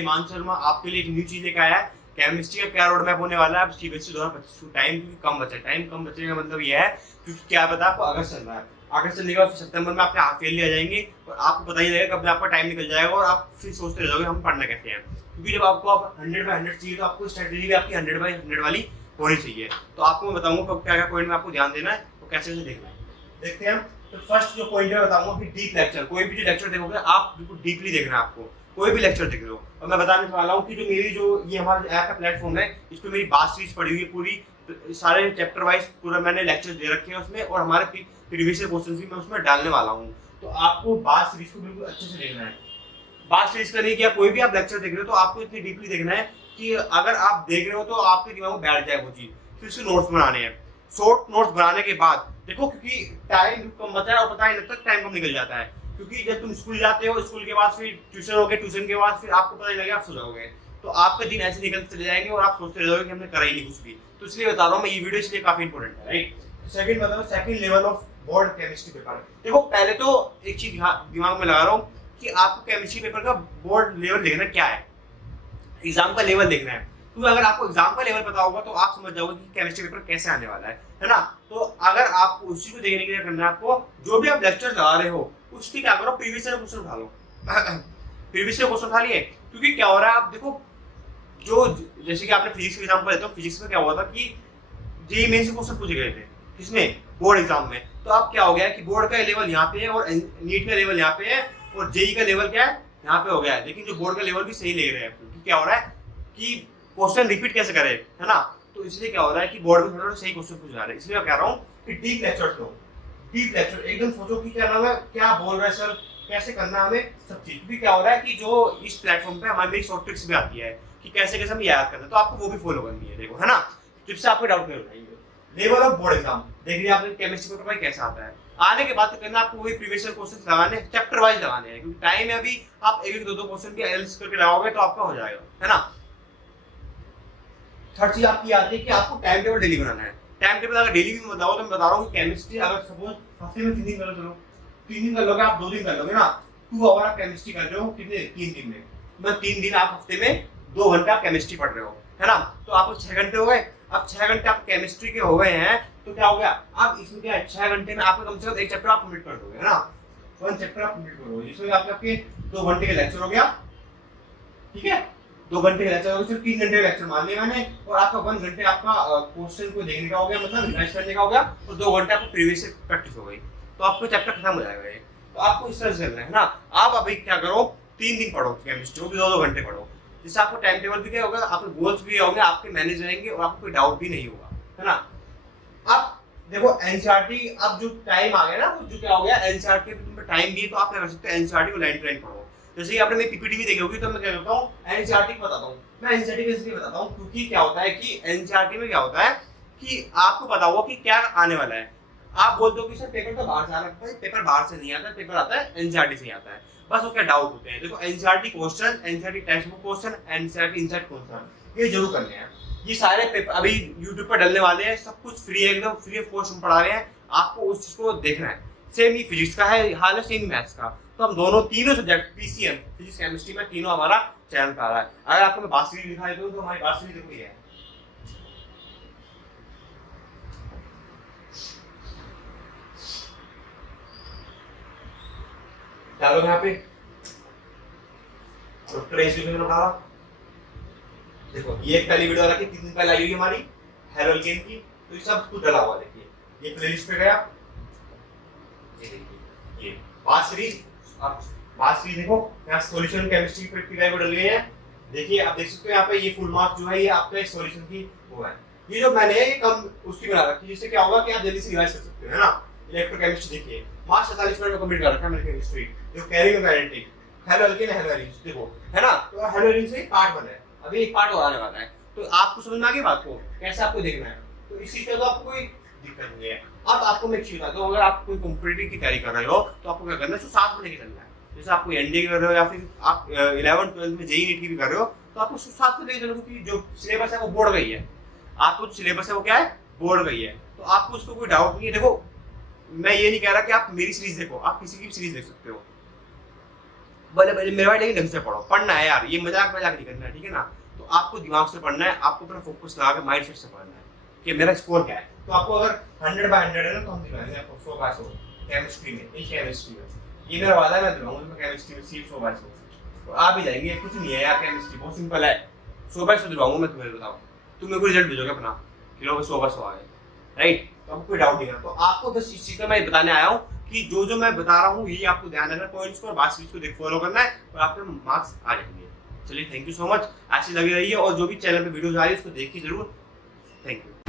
हिमांशु शर्मा आपके लिए एक न्यू चीज लेकर आया है। केमिस्ट्री का क्या रोड मैप होने वाला है अब सीबीएसई 2025। टाइम कम बचेगा मतलब ये है क्योंकि क्या पता आपको अगस्त चल रहा है, अगस्त चलने के बाद सितंबर में आपके हाफ फेल आ जाएंगे और आपको पता ही लगेगा कब आपका टाइम निकल जाएगा और आप फिर सोचते रह जाओगे हम पढ़ना कैसे हैं। क्योंकि जब आपको आप 100/100 चाहिए तो आपको स्ट्रेटेजी भी आपकी 100/100 वाली होनी चाहिए। तो आपको मैं बताऊंगा क्या क्या पॉइंट में आपको ध्यान देना है और कैसे देखना है। देखते हैं तो फर्स्ट जो पॉइंट है बताऊंगा कि डीप लेक्चर। कोई भी जो लेक्चर देखोगे आप बिल्कुल डीपली देखना है आपको, कोई भी लेक्चर देख रहे हो। और मैं बताने वाला हूँ कि जो मेरी जो ये हमारा ऐप का प्लेटफॉर्म है इस पर मेरी बात सीरीज पड़ी हुई है पूरी, सारे चैप्टर वाइज पूरा मैंने लेक्चर दे रखे हैं उसमें और हमारे प्रीवियस क्वेश्चन भी मैं उसमें डालने वाला हूँ। तो आपको बात सीरीज को बिल्कुल अच्छे से देखना है। बात सीरीज करने की या कोई भी आप लेक्चर देख रहे हो तो आपको इतनी डीपली देखना है कि अगर आप देख रहे हो तो आपके दिमाग में बैठ जाए वो चीज। फिर उसके नोट्स बनाने हैं। शॉर्ट नोट्स बनाने के बाद देखो क्योंकि टाइम कम बचा है और पता ही नहीं लगता टाइम कम निकल जाता है। क्योंकि जब तुम स्कूल जाते हो, स्कूल के बाद फिर ट्यूशन हो गए, ट्यूशन के बाद फिर आपको पता नहीं लगेगा आप सो जाओगे। तो आपके दिन ऐसे निकलते चले जाएंगे और आप सोचते रह जाओगे कि हमने करा ही नहीं कुछ भी। तो इसलिए बता रहा हूँ मैं, ये वीडियो इसलिए काफी इंपॉर्टेंट है, राइट। सेकंड बताओ, second level of board chemistry paper. देखो पहले तो एक चीज दिमाग में लगा रहा हूँ कि आपको केमिस्ट्री पेपर का बोर्ड लेवल देखना क्या है, एग्जाम का लेवल देखना है। तो अगर आपको एग्जाम का लेवल पता होगा तो आप समझ जाओगे कि केमिस्ट्री पेपर कैसे आने वाला है ना। तो अगर आपको उसी को देखने के लिए करना है, आपको जो भी आप लेक्चर लगा रहे हो उसकी क्या करो, प्रीवियस ईयर क्वेश्चन उठा लो। प्रीवियस ईयर क्वेश्चन उठा लिए, क्योंकि क्या हो रहा है आप देखो, जो जैसे कि आपने फिजिक्स का एग्जांपल लेते हो, फिजिक्स में क्या हुआ था कि जेईई मेंस से क्वेश्चन पूछे गए थे, किसमें, बोर्ड एग्जाम में। तो अब क्या हो गया कि बोर्ड का लेवल यहाँ पे है और नीट का लेवल यहाँ पे है और जेईई का लेवल क्या है, यहाँ पे हो गया है। लेकिन जो बोर्ड का लेवल भी सही ले रहे हैं, क्योंकि क्या हो रहा है कि क्वेश्चन रिपीट कैसे करे, है ना। तो इसलिए क्या हो रहा है कि बोर्ड में थोड़ा सही क्वेश्चन पूछ जा रहे हैं। इसलिए मैं कह रहा हूँ कि डीप लेक्चर लो, डीप लेक्चर एकदम सोचो कि क्या नाम है, क्या बोल रहा है सर, कैसे करना हमें सब चीज। भी क्या हो रहा है कि जो इस प्लेटफॉर्म पे हमारी शॉर्ट ट्रिक्स भी आती है कि कैसे कैसे हम याद करना है, तो आपको वो भी फॉलो करनी है, देखो, है ना। जिससे आपको डाउट नहीं उठाएंगे। लेवल ऑफ बोर्ड एग्जाम देख लिया आपने, केमिस्ट्री पेपर में कैसा आता है। आने के बाद तो करना आपको वही प्रीवियस क्वेश्चन लगाने, चैप्टर वाइज लगाने हैं, क्योंकि टाइम है अभी। आप एक दो क्वेश्चन की एनालिसिस करके लगाओगे तो आपका हो जाएगा, है ना। थर्ड चीज आपकी आती है कि आपको टाइम टेबल डेली बनाना है। टाइम टेबल अगर डेली भी बताओ तो मैं बता रहा हूँ कि केमिस्ट्री अगर सपोज हफ्ते में 3 दिन करो, चलो 3 दिन कर लोगे आप, 2 दिन कर लोगे ना, 2 आवर आप केमिस्ट्री कर रहे हो कितने, 3 दिन में। मैं 3 दिन आप हफ्ते में 2 घंटा आप केमिस्ट्री पढ़ रहे हो, है ना। तो आपको 6 घंटे हो गए। अब 6 घंटे आप केमिस्ट्री के हो गए हैं तो क्या हो गया, अब इसमें क्या है, 6 घंटे में आपको कम से कम एक चैप्टर आप कंप्लीट कर दोगे, है ना। 1 चैप्टर आप कंप्लीट करोगे, जिसमें आपके 2 घंटे का लेक्चर हो गया, ठीक है। 2 घंटे का लेक्चर हो गया, सिर्फ 3 घंटे का लेक्चर मान लिया मैंने, और आपका 1 घंटे आपका क्वेश्चन को देखने का हो गया, मतलब रिवाइज करने का हो गया, और 2 घंटे आपको प्रीवियस से प्रैक्टिस हो गई। तो आपको चैप्टर खत्म हो जाएगा ये। तो आपको इस तरह से करना है ना। आप अभी क्या करो, 3 दिन पढ़ो केमिस्ट्री, वो भी 2-2 घंटे पढ़ो, जिससे आपको टाइम टेबल भी क्या होगा, आपके गोल्स भी होंगे, आपके मैनेज रहेंगे और आपको कोई डाउट भी नहीं होगा, है ना। अब देखो एनसीईआरटी, अब जो टाइम आ गया ना, वो जो क्या हो गया, एनसीईआरटी पे तुम टाइम भी है तो आप क्या कर सकते हो, एनसीईआरटी को लाइन टू लाइन पढ़ो। जैसे कि आपने मेरी पीपीटी भी देखी होगी, तो मैं क्या करता हूँ, एनसीईआरटी को बताता हूँ। मैं एनसीईआरटी को इसलिए बताता हूँ क्योंकि क्या होता है कि एनसीईआरटी में क्या होता है कि आपको पता होगा कि क्या आने वाला है। आप बोलते हो कि सर पेपर तो बाहर से आ रहा है, पेपर बाहर से नहीं आता, पेपर आता है एनसीईआरटी से ही आता है। बस वो क्या डाउट होते हैं। देखो NCERT question, NCERT text book question, NCERT insight question, ये जरूर करने हैं। ये सारे पेपर अभी यूट्यूब पर डलने वाले हैं, सब कुछ फ्री है, एकदम फ्री ऑफ कॉस्ट में पढ़ा रहे हैं, आपको उस चीज को देखना है। सेम ही फिजिक्स का है हाल है, सेम मैथ्स का। तो हम दोनों तीनों सब्जेक्ट पीसीएम, फिजिक्स केमिस्ट्री में तीनों हमारा चैनल पे आ रहा है। अगर आपको मैं बात सीरीज दिखाई दूं तो हमारी बात सीरीज देखो ये है, डालो यहाँ पे डॉक्टर एजुकेशन उठा रहा। देखो ये एक पहली वीडियो रखी 3 दिन पहले आई हुई हमारी हेलो अल्केन की, तो ये सब कुछ डला हुआ। देखिए ये प्लेलिस्ट पे गया, ये देखिए ये बात सीरीज। अब बात सीरीज देखो, यहाँ सॉल्यूशन केमिस्ट्री की प्रैक्टिकल डल गए हैं। देखिए आप देख सकते हो यहाँ पे ये फुल मार्क जो है ये आपका सॉल्यूशन की वो है। ये जो मैंने ये कम उसकी बना रखी, जिससे क्या होगा कि आप जल्दी से रिवाइज कर सकते हो, है ना। इलेक्ट्रोकेमिस्ट्री देखिए मार्च 47 मिनट में कंप्लीट कर रखा है मैंने केमिस्ट्री, जो कैरिंग और kinetic, hello alkane hello Erin देखो, है ना। तो हेलो एरिन से पार्ट 1 है, अभी एक पार्ट और आने वाला है। तो आपको समझ में आ गई बात को, कैसे आपको देखना है। तो इस चीज का तो आपको कोई दिक्कत नहीं है। अब आपको मैं एक चीज बताता हूँ, अगर आप कोई कॉम्पिटिटिव की तैयारी कर रहे हो तो आपको क्या करना है, साथ में लेके चलना है। जैसे आप कोई एनडीए कर रहे हो या फिर आप 11th 12th में जेईई नीट की भी कर रहे हो, तो आपको साथ में लेके चलो, क्योंकि जो सिलेबस है वो बोर्ड गई है। आपको जो सिलेबस है वो क्या है, बोर्ड गई है। तो आपको उसको कोई डाउट नहीं है। देखो मैं ये नहीं कह रहा कि आप मेरी सीरीज देखो, आप किसी की भी सीरीज देख सकते हो, भले भले मेरे भाई, लेकिन ढंग से पढ़ो, पढ़ना है यार, ये मजाक मजाक नहीं करना है, ठीक है ना। तो आपको दिमाग से पढ़ना है, आपको अपना फोकस लगा के माइंड सेट से पढ़ना है कि मेरा स्कोर क्या है। तो आपको अगर 100/100 है ना, तो हम दिलाएंगे आपको 100/100 केमिस्ट्री में, इस केमिस्ट्री में, ये मेरा वादा है, मैं दिलाऊंगा केमिस्ट्री में सिर्फ 100/100। तो आप ही जाएंगे, कुछ नहीं है यार, केमिस्ट्री बहुत सिंपल है, 100/100 दिलाऊंगा मैं तुम्हें, बताओ। तुम मेरे को रिजल्ट भेजोगे अपना कि लोग 100/100 आ गए, राइट। तो आपको कोई डाउट नहीं है। तो आपको बस इस चीज का मैं बताने आया हूँ कि जो जो मैं बता रहा हूँ ये आपको ध्यान रखना पॉइंट्स को, और बात चीज को देख फॉलो करना है, और आपके मार्क्स आ जाएंगे। चलिए, थैंक यू सो मच, ऐसी लगी रही है, और जो भी चैनल पे वीडियोज आ रही है उसको देखिए जरूर। Thank you.